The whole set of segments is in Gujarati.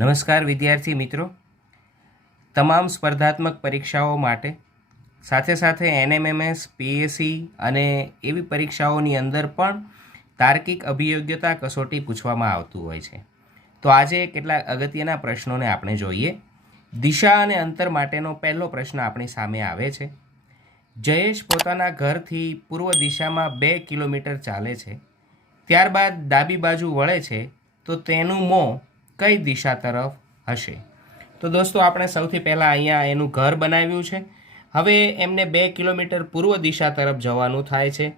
નમસ્કાર વિદ્યાર્થી મિત્રો. તમામ સ્પર્ધાત્મક પરીક્ષાઓ માટે સાથે સાથે એનએમએમએસ, પીએસસી અને એવી પરીક્ષાઓની અંદર પણ તાર્કિક અભિયોગ્યતા કસોટી પૂછવામાં આવતું હોય છે. તો આજે કેટલાક અગત્યના પ્રશ્નોને આપણે જોઈએ. દિશા અને અંતર માટેનો પહેલો પ્રશ્ન આપણી સામે આવે છે. જયેશ પોતાના ઘરથી પૂર્વ દિશામાં બે કિલોમીટર ચાલે છે. ત્યારબાદ ડાબી બાજુ વળે છે, તો તેનું મોં કઈ દિશા તરફ હશે? તો દોસ્તો, આપણે સૌથી પહેલાં અહીંયા એનું ઘર બનાવ્યું છે. હવે એમને બે કિલોમીટર પૂર્વ દિશા તરફ જવાનું થાય છે.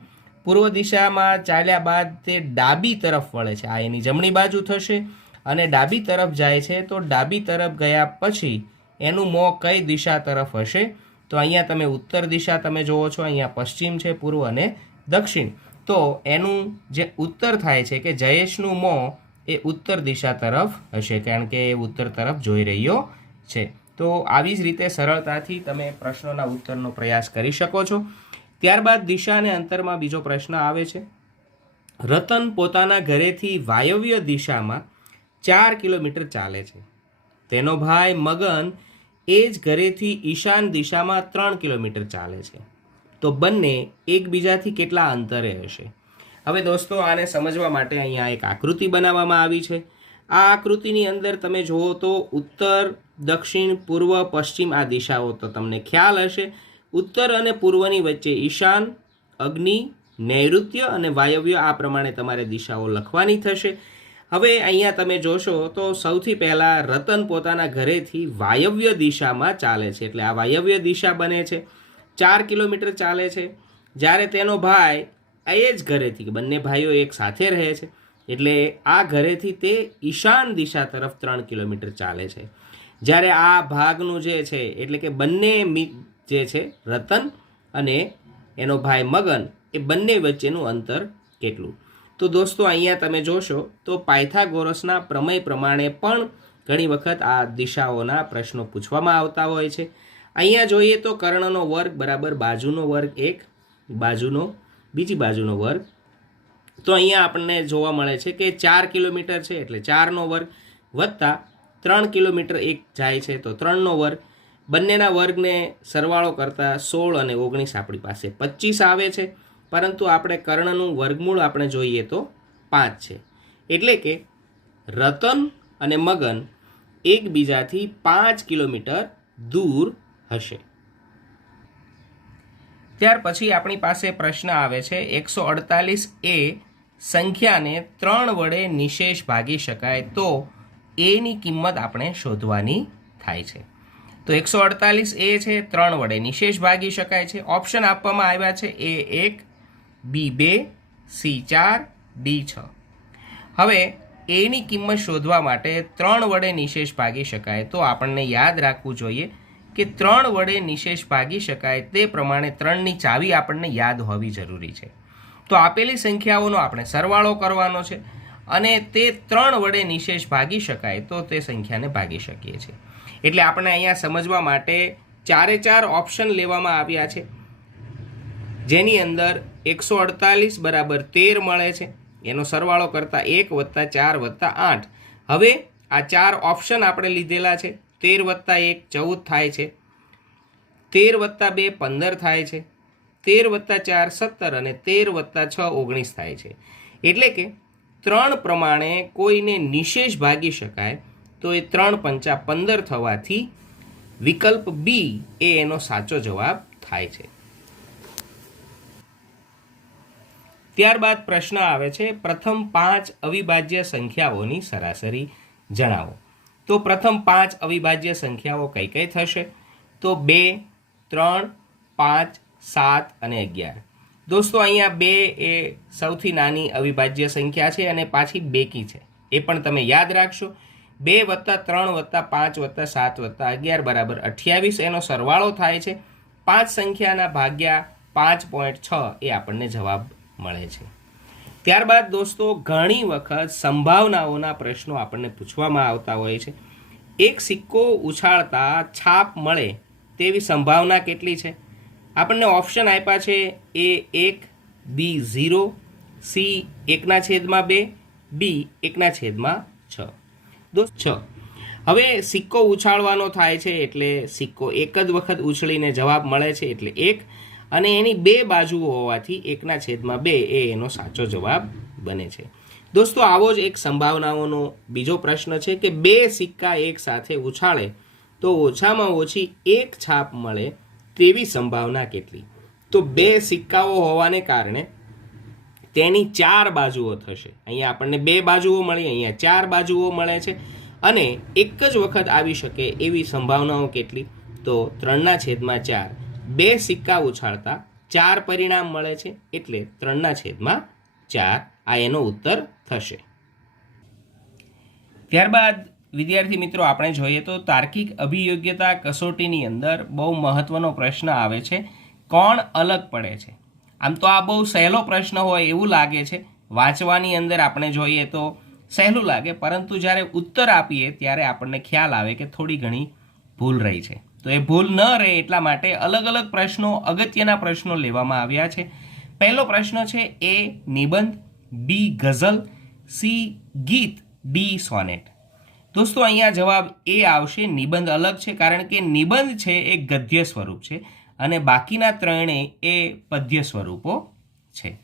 પૂર્વ દિશામાં ચાલ્યા બાદ તે ડાબી તરફ વળે છે. આ એની જમણી બાજુ થશે અને ડાબી તરફ જાય છે. તો ડાબી તરફ ગયા પછી એનું મોં કઈ દિશા તરફ હશે? તો અહીંયા તમે ઉત્તર દિશા તમે જુઓ છો. અહીંયા પશ્ચિમ છે, પૂર્વ અને દક્ષિણ. તો એનું જે ઉત્તર થાય છે કે જયેશનું મોં એ ઉત્તર દિશા તરફ હશે, કારણ કે એ ઉત્તર તરફ જોઈ રહ્યો છે. તો આવી જ રીતે સરળતાથી તમે પ્રશ્નોના ઉત્તરનો પ્રયાસ કરી શકો છો. ત્યારબાદ દિશા અને અંતરમાં બીજો પ્રશ્ન આવે છે. રતન પોતાના ઘરેથી વાયવ્ય દિશામાં ચાર કિલોમીટર ચાલે છે. તેનો ભાઈ મગન એ જ ઘરેથી ઈશાન દિશામાં ત્રણ કિલોમીટર ચાલે છે. તો બંને એકબીજાથી કેટલા અંતરે હશે? હવે દોસ્તો, આને સમજવા માટે અહીંયા એક આકૃતિ બનાવવામાં આવી છે. આ આકૃતિની અંદર તમે જુઓ તો ઉત્તર, દક્ષિણ, પૂર્વ, પશ્ચિમ આ દિશાઓ, તો તમને ખ્યાલ હશે. ઉત્તર અને પૂર્વની વચ્ચે ઈશાન, અગ્નિ, નૈઋત્ય અને વાયવ્ય આ પ્રમાણે તમારે દિશાઓ લખવાની થશે. હવે અહીંયા તમે જોશો તો સૌથી પહેલાં રતન પોતાના ઘરેથી વાયવ્ય દિશામાં ચાલે છે. એટલે આ વાયવ્ય દિશા બને છે. ચાર કિલોમીટર ચાલે છે. જ્યારે તેનો ભાઈ એ જ ઘરેથી બંને ભાઈઓ એક સાથે રહે છે. એટલે આ ઘરેથી તે ઈશાન દિશા તરફ ત્રણ કિલોમીટર ચાલે છે. જ્યારે આ ભાગનું જે છે, એટલે કે બંને જે છે, રતન અને એનો ભાઈ મગન, એ બંને વચ્ચેનું અંતર કેટલું? તો દોસ્તો, અહીંયા તમે જોશો તો પાયથાગોરસના પ્રમેય પ્રમાણે પણ ઘણી વખત આ દિશાઓના પ્રશ્નો પૂછવામાં આવતા હોય છે. અહીંયા જોઈએ તો કર્ણનો વર્ગ બરાબર બાજુનો વર્ગ એક, બાજુનો બીજી બાજુનો વર્ગ. તો અહીંયા આપણને જોવા મળે છે કે ચાર કિલોમીટર છે એટલે ચારનો વર્ગ વત્તા ત્રણ કિલોમીટર એક જાય છે. તો ત્રણનો વર્ગ બંનેના વર્ગને સરવાળો કરતાં સોળ અને ઓગણીસ આપણી પાસે પચીસ આવે છે. પરંતુ આપણે કર્ણનું વર્ગમૂળ આપણે જોઈએ તો પાંચ છે. એટલે કે રતન અને મગન એકબીજાથી પાંચ કિલોમીટર દૂર હશે. ત્યાર પછી આપણી પાસે પ્રશ્ન આવે છે, એકસો અડતાલીસ એ સંખ્યાને ત્રણ વડે નિશેષ ભાગી શકાય તો એની કિંમત આપણે શોધવાની થાય છે. તો એકસો અડતાલીસ એ છે, ત્રણ વડે નિશેષ ભાગી શકાય છે. ઓપ્શન આપવામાં આવ્યા છે, એ એક, બી બે, સી ચાર, ડી છ. હવે એની કિંમત શોધવા માટે ત્રણ વડે નિશેષ ભાગી શકાય તો આપણને યાદ રાખવું જોઈએ કે ત્રણ વડે નિશેષ ભાગી શકાય તે પ્રમાણે ત્રણની ચાવી આપણને યાદ હોવી જરૂરી છે. તો આપેલી સંખ્યાઓનો આપણે સરવાળો કરવાનો છે અને તે ત્રણ વડે નિશેષ ભાગી શકાય તો તે સંખ્યાને ભાગી શકીએ છીએ. એટલે આપણે અહીંયા સમજવા માટે ચારે ચાર ઓપ્શન લેવામાં આવ્યા છે. જેની અંદર એકસો અડતાલીસ બરાબર તેર મળે છે. એનો સરવાળો કરતાં એક વત્તા ચાર વત્તા આઠ. હવે આ ચાર ઓપ્શન આપણે લીધેલા છે. તેર વત્તા એક ચૌદ થાય છે. તેર વત્તા બે પંદર થાય છે. તેર વત્તા ચાર સત્તર અને તેર વત્તા છ ઓગણીસ થાય છે. એટલે કે ત્રણ પ્રમાણે કોઈને નિશેષ ભાગી શકાય તો એ ત્રણ પંચા પંદર થવાથી વિકલ્પ બી એ એનો સાચો જવાબ થાય છે. ત્યારબાદ પ્રશ્ન આવે છે, પ્રથમ પાંચ અવિભાજ્ય સંખ્યાઓની સરાસરી જણાવો. તો પ્રથમ પાંચ અવિભાજ્ય સંખ્યાઓ કઈ કઈ થશે? તો બે, ત્રણ, પાંચ, સાત અને અગિયાર. દોસ્તો, અહીંયા બે એ સૌથી નાની અવિભાજ્ય સંખ્યા છે અને પાછી બેકી છે. એ પણ તમે યાદ રાખશો. બે વત્તા ત્રણ વત્તા પાંચ વત્તા સાત વત્તા અગિયાર બરાબર અઠ્યાવીસ એનો સરવાળો થાય છે. પાંચ સંખ્યાના ભાગ્યા પાંચ પોઈન્ટ છ એ આપણને જવાબ મળે છે. ત્યારબાદ દોસ્તો, ઘણી વખત સંભાવનાઓના પ્રશ્નો આપણને પૂછવામાં આવતા હોય છે. એક સિક્કો ઉછાળતા છાપ મળે તેવી સંભાવના કેટલી છે? આપણને ઓપ્શન આપ્યા છે એ એક, બી ઝીરો, સી એકના છેદમાં બે બી એકના છેદમાં છ. દોસ્ત, છ. હવે સિક્કો ઉછાળવાનો થાય છે એટલે સિક્કો એક જ વખત ઉછળીને જવાબ મળે છે એટલે એક. અને એની બે બાજુઓ હોવાથી એકના છેદમાં બે એ એનો સાચો જવાબ બને છે. દોસ્તો, આવો જ એક સંભાવનાઓનો બીજો પ્રશ્ન છે કે બે સિક્કા એક સાથે ઉછાળે તો ઓછામાં ઓછી એક છાપ મળે તેવી સંભાવના કેટલી? તો બે સિક્કાઓ હોવાને કારણે તેની ચાર બાજુઓ થશે. અહીંયા આપણને બે બાજુઓ મળી, અહીંયા ચાર બાજુઓ મળે છે અને એક જ વખત આવી શકે એવી સંભાવનાઓ કેટલી? તો ત્રણના છેદમાં ચાર. બે સિક્કા ઉછાળતા ચાર પરિણામ મળે છે એટલે ત્રણના છેદમાં ચાર. આ એનો ઉત્તર થશે. ત્યારબાદ, વિદ્યાર્થી મિત્રો, આપણે જોઈએ તો તાર્કિક અભિયોગ્યતા કસોટીની અંદર બહુ મહત્વનો પ્રશ્ન આવે છે. કોણ અલગ પડે છે? આમ તો આ બહુ સહેલો પ્રશ્ન હોય એવું લાગે છે. વાંચવાની અંદર આપણે જોઈએ તો સહેલું લાગે, પરંતુ જ્યારે ઉત્તર આપીએ, ત્યારે આપણને ખ્યાલ આવે કે થોડી ઘણી ભૂલ રહી છે. તો એ ભૂલ ન રહે એટલા માટે અલગ અલગ પ્રશ્નો, અગત્યના પ્રશ્નો લેવામાં આવ્યા છે. પહેલો પ્રશ્ન છે એ નિબંધ, બી ગઝલ, સી ગીત, ડી સોનેટ. દોસ્તો, અહીંયા જવાબ એ આવશે, નિબંધ અલગ છે, કારણ કે નિબંધ છે એ ગદ્ય સ્વરૂપ છે અને બાકીના ત્રણેય એ પદ્ય સ્વરૂપો છે.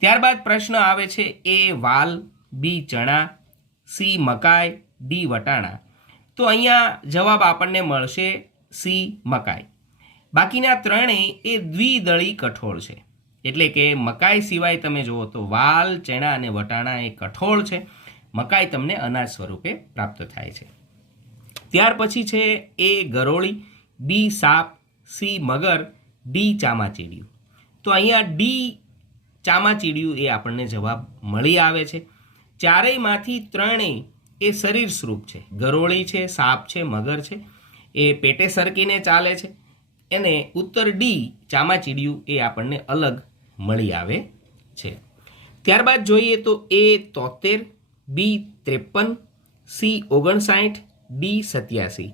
ત્યારબાદ પ્રશ્ન આવે છે એ વાલ, બી ચણા, સી મકાઈ, ડી વટાણા. તો અહીંયા જવાબ આપણને મળશે સી મકાઈ. બાકીના ત્રણેય એ દ્વિદળી કઠોળ છે. એટલે કે મકાઈ સિવાય તમે જુઓ તો વાલ, ચણા અને વટાણા એ કઠોળ છે. મકાઈ તમને અનાજ સ્વરૂપે પ્રાપ્ત થાય છે. ત્યાર પછી છે એ ગરોળી, બી સાપ, સી મગર, ડી ચામાચીડિયું. તો અહીંયા ડી ચામાચીડિયું એ આપણને જવાબ મળી આવે છે. ચારેયમાંથી ત્રણેય એ શરીર સ્વરૂપ છે. ગરોળી છે, સાપ છે, મગર છે. એ પેટે સરકીને ચાલે છે. એને ઉત્તર ડી ચામાચીડિયું એ આપણને અલગ મળી આવે છે. ત્યારબાદ જોઈએ તો એ તોતેર બી ત્રેપન સી ઓગણસાઠ ડી સત્યાસી.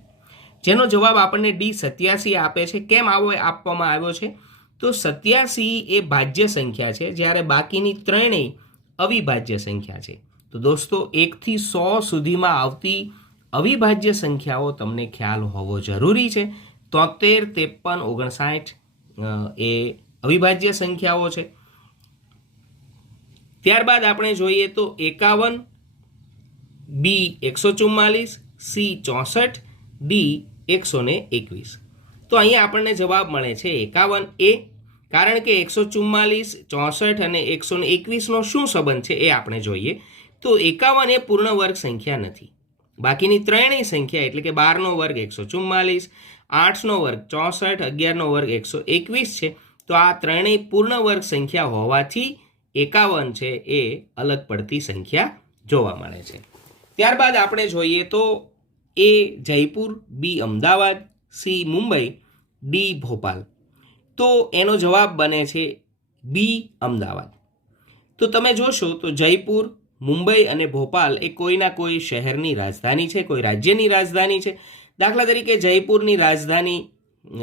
જેનો જવાબ આપણને ડી સત્યાસી આપે છે. કેમ આવો આપવામાં આવ્યો છે? તો સત્યાસી એ ભાજ્ય સંખ્યા છે, જ્યારે બાકીની ત્રણેય અવિભાજ્ય સંખ્યા છે. તો દોસ્તો, એકથી સો સુધીમાં આવતી અવિભાજ્ય સંખ્યાઓ તમને ખ્યાલ હોવો જરૂરી છે. તોતેર, ત્રેપન, ઓગણસાઠ એ અવિભાજ્ય સંખ્યાઓ છે. ત્યારબાદ આપણે જોઈએ તો એકાવન, બી એકસો ચુમ્માલીસ સી ચોસઠ, ડી એકસો ને એકવીસ. તો અહીંયા આપણને જવાબ મળે છે એકાવન એ, કારણ કે એકસો ચુમ્માલીસ ચોસઠ અને એકસો ને એકવીસનો શું સંબંધ છે એ આપણે જોઈએ. તો એકાવન એ પૂર્ણ વર્ગ સંખ્યા નથી. બાકીની ત્રણેય સંખ્યા એટલે કે બારનો વર્ગ એકસો ચુમ્માલીસ, આઠનો વર્ગ ચોસઠ, અગિયારનો વર્ગ એકસો એકવીસ છે. તો આ ત્રણેય પૂર્ણ વર્ગ સંખ્યા હોવાથી એકાવન છે એ અલગ પડતી સંખ્યા જોવા મળે છે. ત્યારબાદ આપણે જોઈએ તો A Jaipur, B Ahmedabad, C Mumbai, D Bhopal. તો એનો જવાબ બને છે બી અમદાવાદ. તો તમે જોશો તો જયપુર મુંબઈ અને ભોપાલ એ કોઈના કોઈ શહેરની રાજધાની છે, કોઈ રાજ્યની રાજધાની છે. દાખલા તરીકે જયપુરની રાજધાની,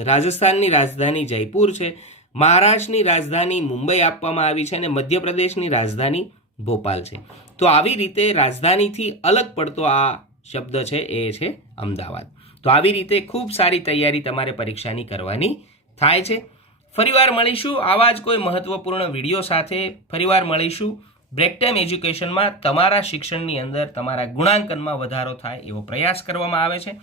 રાજસ્થાનની રાજધાની જયપુર છે. મહારાષ્ટ્રની રાજધાની મુંબઈ આપવામાં આવી છે અને મધ્યપ્રદેશની રાજધાની ભોપાલ છે. તો આવી રીતે રાજધાનીથી અલગ પડતો આ શબ્દ છે, એ છે અમદાવાદ. તો આવી રીતે ખૂબ સારી તૈયારી તમારે પરીક્ષાની કરવાની થાય છે. ફરીવાર મળીશું આવા જ કોઈ મહત્વપૂર્ણ વીડિયો સાથે. ફરીવાર મળીશું. બ્રેક ટાઈમ એજ્યુકેશનમાં તમારા શિક્ષણની અંદર તમારા ગુણાંકનમાં વધારો થાય એવો પ્રયાસ કરવામાં આવે છે.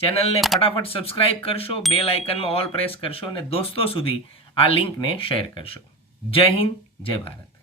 ચેનલને ફટાફટ સબસ્ક્રાઇબ કરશો બે લાઇકનમાં ઓલ પ્રેસ કરશો અને દોસ્તો સુધી આ લિંકને શેર કરશો. જય હિન્દ, જય ભારત.